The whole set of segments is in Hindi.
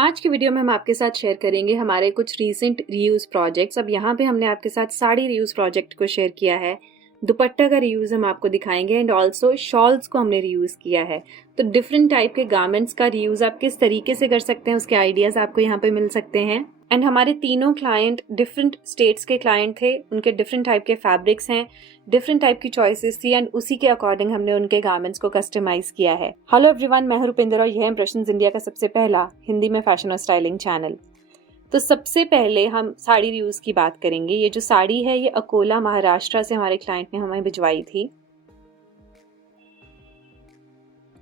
आज की वीडियो में हम आपके साथ शेयर करेंगे हमारे कुछ रीसेंट रीयूज प्रोजेक्ट्स। अब यहाँ पे हमने आपके साथ साड़ी रीयूज प्रोजेक्ट को शेयर किया है, दुपट्टा का रीयूज हम आपको दिखाएंगे एंड ऑल्सो शॉल्स को हमने रीयूज किया है। तो डिफरेंट टाइप के गारमेंट्स का रीयूज आप किस तरीके से कर सकते हैं उसके आइडियाज आपको यहाँ पे मिल सकते हैं। एंड हमारे तीनों क्लाइंट डिफरेंट स्टेट्स के क्लाइंट थे, उनके डिफरेंट टाइप के फैब्रिक्स हैं, डिफरेंट टाइप की चॉइसेस थी एंड उसी के अकॉर्डिंग हमने उनके गारमेंट्स को कस्टमाइज किया है। हेलो एवरीवन, मैं हूं रुपिंदर और यह है इंप्रेशंस इंडिया का सबसे पहला हिंदी में फैशन और स्टाइलिंग चैनल। तो सबसे पहले हम साड़ी रिव्यूज की बात करेंगे। ये जो साड़ी है ये अकोला महाराष्ट्र से हमारे क्लाइंट ने हमें भिजवाई थी।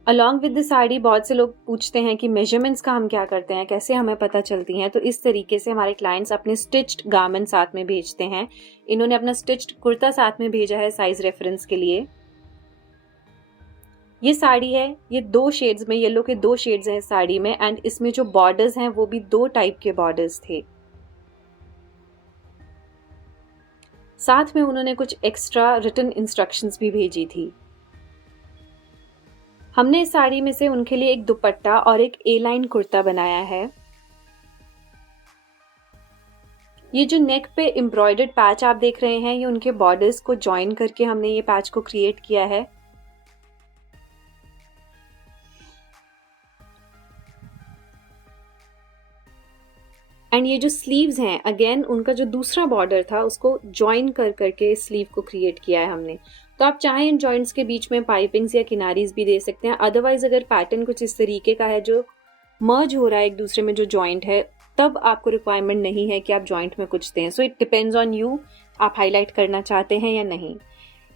अलॉन्ग विद द साड़ी बहुत से लोग पूछते हैं कि मेजरमेंट्स का हम क्या करते हैं, कैसे हमें पता चलती हैं। तो इस तरीके से हमारे क्लाइंट्स अपने स्टिच्ड गारमेंट साथ में भेजते हैं। इन्होंने अपना स्टिच्ड कुर्ता साथ में भेजा है साइज रेफरेंस के लिए। ये साड़ी है, ये 2 शेड्स में, येलो के 2 शेड्स हैं साड़ी में एंड इसमें जो बॉर्डर्स हैं वो भी 2 टाइप के बॉर्डर्स थे। साथ में उन्होंने कुछ एक्स्ट्रा रिटन इंस्ट्रक्शंस भी भेजी थी। हमने इस साड़ी में से उनके लिए एक दुपट्टा और एक ए लाइन कुर्ता बनाया है। ये जो नेक पे एम्ब्रॉयडर्ड पैच आप देख रहे हैं, ये उनके बॉर्डर्स को जॉइन करके हमने ये पैच को क्रिएट किया है। एंड ये जो स्लीव्स हैं, अगेन उनका जो दूसरा बॉर्डर था उसको जॉइन कर करके स्लीव को क्रिएट किया है हमने। तो आप चाहे इन जॉइंट्स के बीच में पाइपिंग्स या किनारीज भी दे सकते हैं। अदरवाइज अगर पैटर्न कुछ इस तरीके का है जो मर्ज हो रहा है एक दूसरे में जो जॉइंट है, तब आपको रिक्वायरमेंट नहीं है कि आप जॉइंट में कुछ दें। So it depends on you, आप हाईलाइट करना चाहते हैं या नहीं।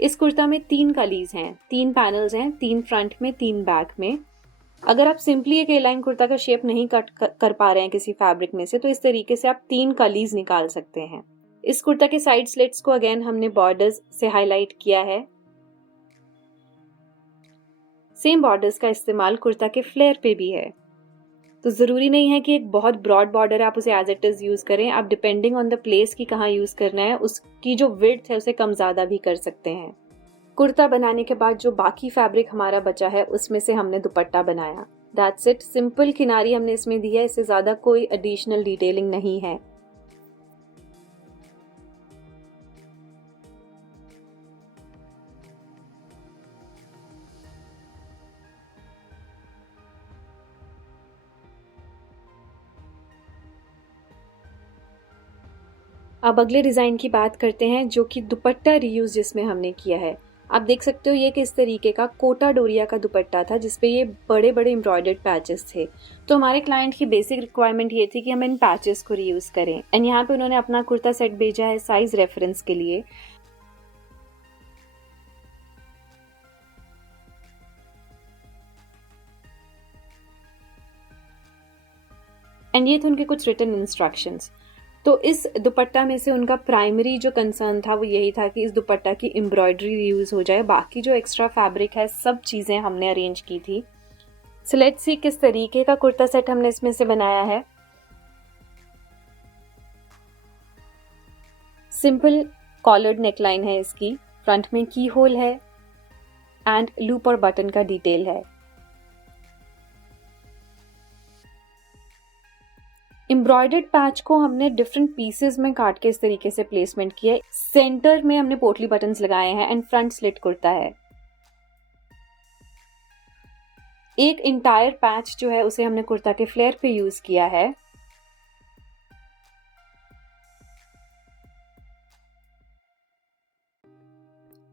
इस कुर्ता में 3 कलीज हैं, 3 पैनल्स हैं, 3 फ्रंट में, 3 बैक में। अगर आप सिंपली एक ए लाइन कुर्ता का शेप नहीं कट कर पा रहे हैं किसी फैब्रिक में से, तो इस तरीके से आप 3 कलीज निकाल सकते हैं। इस कुर्ता के साइड स्लिट्स को अगेन हमने बॉर्डर्स से हाईलाइट किया है। सेम बॉर्डर्स का इस्तेमाल कुर्ता के फ्लेयर पे भी है। तो जरूरी नहीं है कि एक बहुत ब्रॉड बॉर्डर है आप उसे एज इट इज यूज करें। आप डिपेंडिंग ऑन द प्लेस की कहाँ यूज करना है, उसकी जो विड्थ है उसे कम ज्यादा भी कर सकते हैं। कुर्ता बनाने के बाद जो बाकी फैब्रिक हमारा बचा है उसमें से हमने दुपट्टा बनाया। दैट्स इट, सिंपल किनारी हमने इसमें दी है, इससे ज्यादा कोई एडिशनल डिटेलिंग नहीं है। अब अगले डिजाइन की बात करते हैं जो कि दुपट्टा रीयूज जिसमें हमने किया है। आप देख सकते हो ये किस तरीके का कोटा डोरिया का दुपट्टा था जिसपे ये बड़े बड़े एम्ब्रॉयडर्ड पैचेस थे। तो हमारे क्लाइंट की बेसिक रिक्वायरमेंट ये थी कि हम इन पैचेस को रीयूज करें एंड यहाँ पे उन्होंने अपना कुर्ता सेट भेजा है साइज रेफरेंस के लिए। एंड ये थे उनके कुछ रिटन इंस्ट्रक्शंस। तो इस दुपट्टा में से उनका प्राइमरी जो कंसर्न था वो यही था कि इस दुपट्टा की एम्ब्रॉयडरी रीयूज हो जाए। बाकी जो एक्स्ट्रा फैब्रिक है सब चीजें हमने अरेंज की थी। सो लेट्स सी किस तरीके का कुर्ता सेट हमने इसमें से बनाया है। सिंपल कॉलर्ड नेकलाइन है इसकी, फ्रंट में की होल है एंड लूप और बटन का डिटेल है। एम्ब्रॉयडर्ड पैच को हमने डिफरेंट पीसेस में काट के इस तरीके से प्लेसमेंट किया है। सेंटर में हमने पोटली बटन्स लगाए हैं एंड फ्रंट स्लिट कुर्ता है। एक इंटायर पैच जो है उसे हमने कुर्ता के फ्लेयर पे यूज किया है।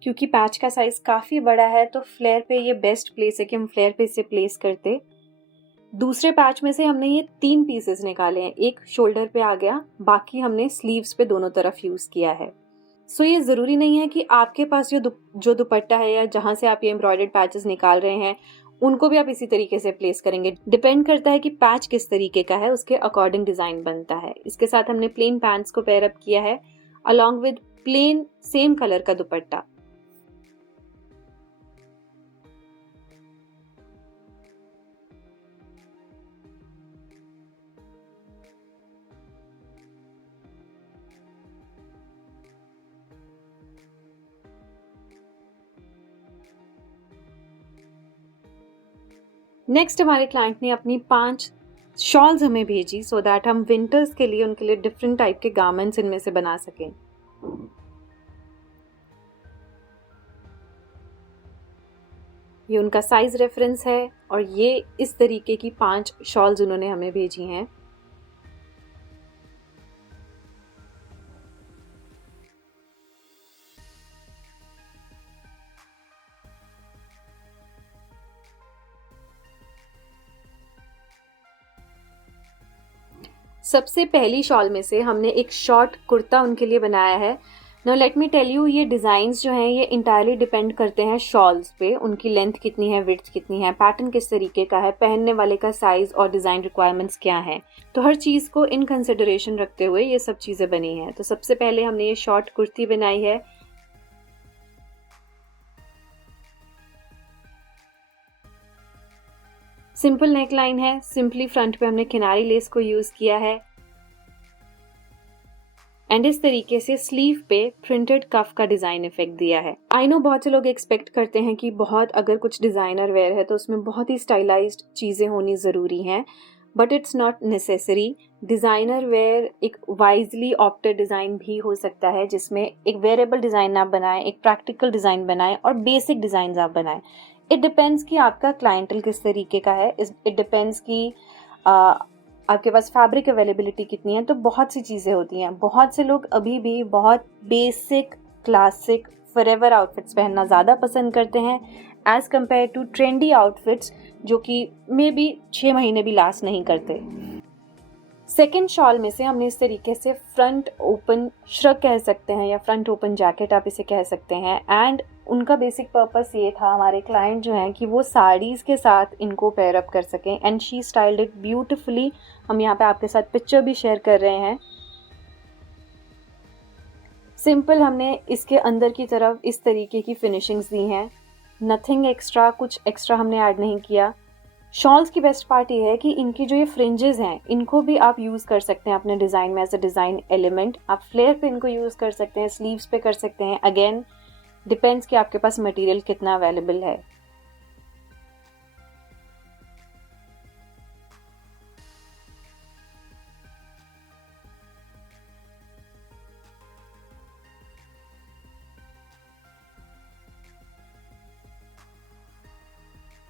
क्योंकि पैच का साइज काफी बड़ा है तो फ्लेयर पे ये बेस्ट प्लेस है कि हम फ्लेयर पे इसे प्लेस करते। दूसरे पैच में से हमने ये 3 पीसेस निकाले हैं, एक शोल्डर पे आ गया, बाकी हमने स्लीव्स पे दोनों तरफ यूज किया है। सो ये जरूरी नहीं है कि आपके पास जो दुपट्टा है या जहां से आप ये एम्ब्रॉयडर्ड पैचेस निकाल रहे हैं उनको भी आप इसी तरीके से प्लेस करेंगे। डिपेंड करता है कि पैच किस तरीके का है, उसके अकॉर्डिंग डिजाइन बनता है। इसके साथ हमने प्लेन पैंट्स को पेयर अप किया है along with plane same colour का दुपट्टा। नेक्स्ट हमारे क्लाइंट ने अपनी 5 शॉल्स हमें भेजी सो दैट हम विंटर्स के लिए उनके लिए डिफरेंट टाइप के गारमेंट्स इनमें से बना सकें। ये उनका साइज रेफरेंस है और ये इस तरीके की 5 शॉल्स उन्होंने हमें भेजी हैं। सबसे पहली शॉल में से हमने एक शॉर्ट कुर्ता उनके लिए बनाया है। Now let me tell you, ये डिज़ाइंस जो हैं ये इंटायरली डिपेंड करते हैं शॉल्स पे, उनकी लेंथ कितनी है, विड्थ कितनी है, पैटर्न किस तरीके का है, पहनने वाले का साइज और डिज़ाइन रिक्वायरमेंट्स क्या हैं। तो हर चीज़ को इन कंसिडरेशन रखते हुए ये सब चीज़ें बनी हैं। तो सबसे पहले हमने ये शॉर्ट कुर्ती बनाई है। सिंपल नेक लाइन है, सिंपली फ्रंट पे हमने किनारी लेस को यूज़ किया है एंड इस तरीके से स्लीव पे प्रिंटेड कफ का डिज़ाइन इफेक्ट दिया है। आई नो बहुत से लोग एक्सपेक्ट करते हैं कि बहुत अगर कुछ डिज़ाइनर वेयर है तो उसमें बहुत ही स्टाइलाइज्ड चीज़ें होनी ज़रूरी हैं, but it's not necessary. Designer wear एक वाइजली ऑप्टेड डिज़ाइन भी हो सकता है जिसमें एक वेरेबल डिज़ाइन आप बनाएं, एक प्रैक्टिकल डिज़ाइन बनाएं और बेसिक डिज़ाइन आप बनाएं। इट डिपेंड्स कि आपका क्लाइंटल किस तरीके का है, इट डिपेंड्स कि आपके पास फैब्रिक अवेलेबिलिटी कितनी है। तो बहुत सी चीज़ें होती हैं। बहुत से लोग अभी भी बहुत बेसिक क्लासिक फॉरएवर आउटफिट्स पहनना ज़्यादा पसंद करते हैं as compared to trendy outfits जो कि मे बी 6 महीने भी लास्ट नहीं करते। सेकेंड शॉल में से हमने इस तरीके से फ्रंट ओपन श्रग कह सकते हैं या फ्रंट ओपन जैकेट आप इसे कह सकते हैं, एंड उनका बेसिक पर्पस ये था हमारे क्लाइंट जो हैं कि वो साड़ीज़ के साथ इनको पेयर अप कर सकें and she styled it beautifully. हम यहाँ पे आपके साथ पिक्चर भी शेयर कर रहे हैं। सिंपल हमने इसके अंदर की तरफ इस तरीके की फिनिशिंग्स दी हैं, नथिंग एक्स्ट्रा, कुछ एक्स्ट्रा हमने ऐड नहीं किया। शॉल्स की बेस्ट पार्ट ये है कि इनकी जो ये फ्रिंजेस हैं इनको भी आप यूज़ कर सकते हैं अपने डिज़ाइन में एज अ डिज़ाइन एलिमेंट। आप फ्लेयर पे इनको यूज़ कर सकते हैं, स्लीव्स पे कर सकते हैं। अगेन डिपेंड्स कि आपके पास मटेरियल कितना अवेलेबल है।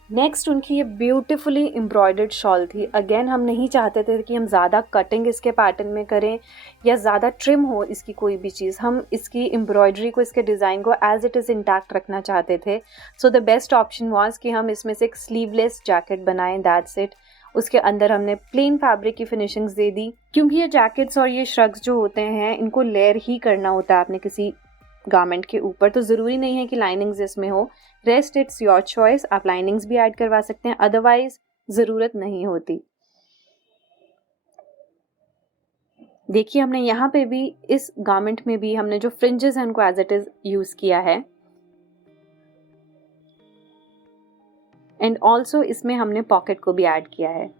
नेक्स्ट उनकी ये ब्यूटीफुली एम्ब्रॉयडर्ड शॉल थी। अगेन हम नहीं चाहते थे कि हम ज़्यादा कटिंग इसके पैटर्न में करें या ज़्यादा ट्रिम हो इसकी कोई भी चीज़। हम इसकी एम्ब्रॉयडरी को, इसके डिज़ाइन को एज इट इज़ इंटैक्ट रखना चाहते थे। So the best option was कि हम इसमें से एक स्लीवलेस जैकेट बनाएं, दैट्स इट। उसके अंदर हमने प्लेन फैब्रिक की फिनिशिंग्स दे दी, क्योंकि ये जैकेट्स और ये श्रग्स जो होते हैं इनको लेयर ही करना होता है आपने किसी गारमेंट के ऊपर, तो ज़रूरी नहीं है कि लाइनिंग्स इसमें हो। रेस्ट इट्स योर चॉइस, आप लाइनिंग्स भी ऐड करवा सकते हैं, अदरवाइज ज़रूरत नहीं होती। देखिए हमने यहाँ पे भी इस गारमेंट में भी हमने जो फ्रिंजेस हैं उनको एज इट इज यूज़ किया है एंड ऑल्सो इसमें हमने पॉकेट को भी ऐड किया है।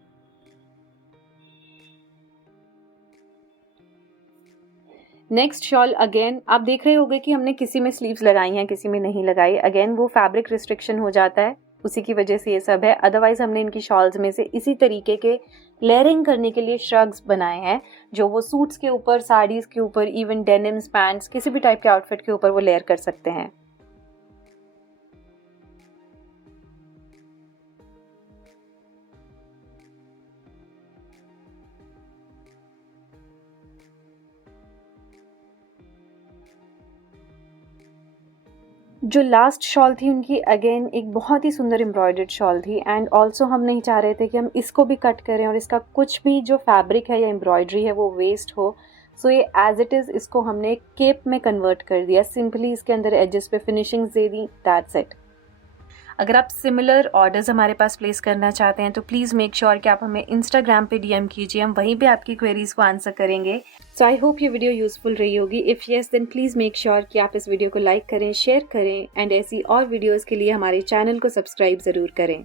नेक्स्ट शॉल अगेन आप देख रहे होंगे कि हमने किसी में स्लीव्स लगाई हैं, किसी में नहीं लगाई। अगेन वो फैब्रिक रिस्ट्रिक्शन हो जाता है, उसी की वजह से ये सब है। अदरवाइज हमने इनकी शॉल्स में से इसी तरीके के लेयरिंग करने के लिए श्रग्स बनाए हैं जो वो सूट्स के ऊपर, साड़ीज़ के ऊपर, इवन डेनिम्स, पैंट्स, किसी भी टाइप के आउटफिट के ऊपर वो लेयर कर सकते हैं। जो लास्ट शॉल थी उनकी अगेन एक बहुत ही सुंदर एम्ब्रॉयडर्ड शॉल थी एंड ऑल्सो हम नहीं चाह रहे थे कि हम इसको भी कट करें और इसका कुछ भी जो फैब्रिक है या एम्ब्रॉयडरी है वो वेस्ट हो। सो ये एज इट इज़ इसको हमने केप में कन्वर्ट कर दिया, सिंपली इसके अंदर एजेस पे finishings they the, that's it. अगर आप सिमिलर ऑर्डर्स हमारे पास प्लेस करना चाहते हैं तो प्लीज़ मेक श्योर कि आप हमें इंस्टाग्राम पे डीएम कीजिए, हम वहीं पे आपकी क्वेरीज को आंसर करेंगे। सो आई होप ये वीडियो यूजफुल रही होगी। If yes then please make sure कि आप इस वीडियो को लाइक करें, शेयर करें एंड ऐसी और वीडियोज़ के लिए हमारे चैनल को सब्सक्राइब ज़रूर करें।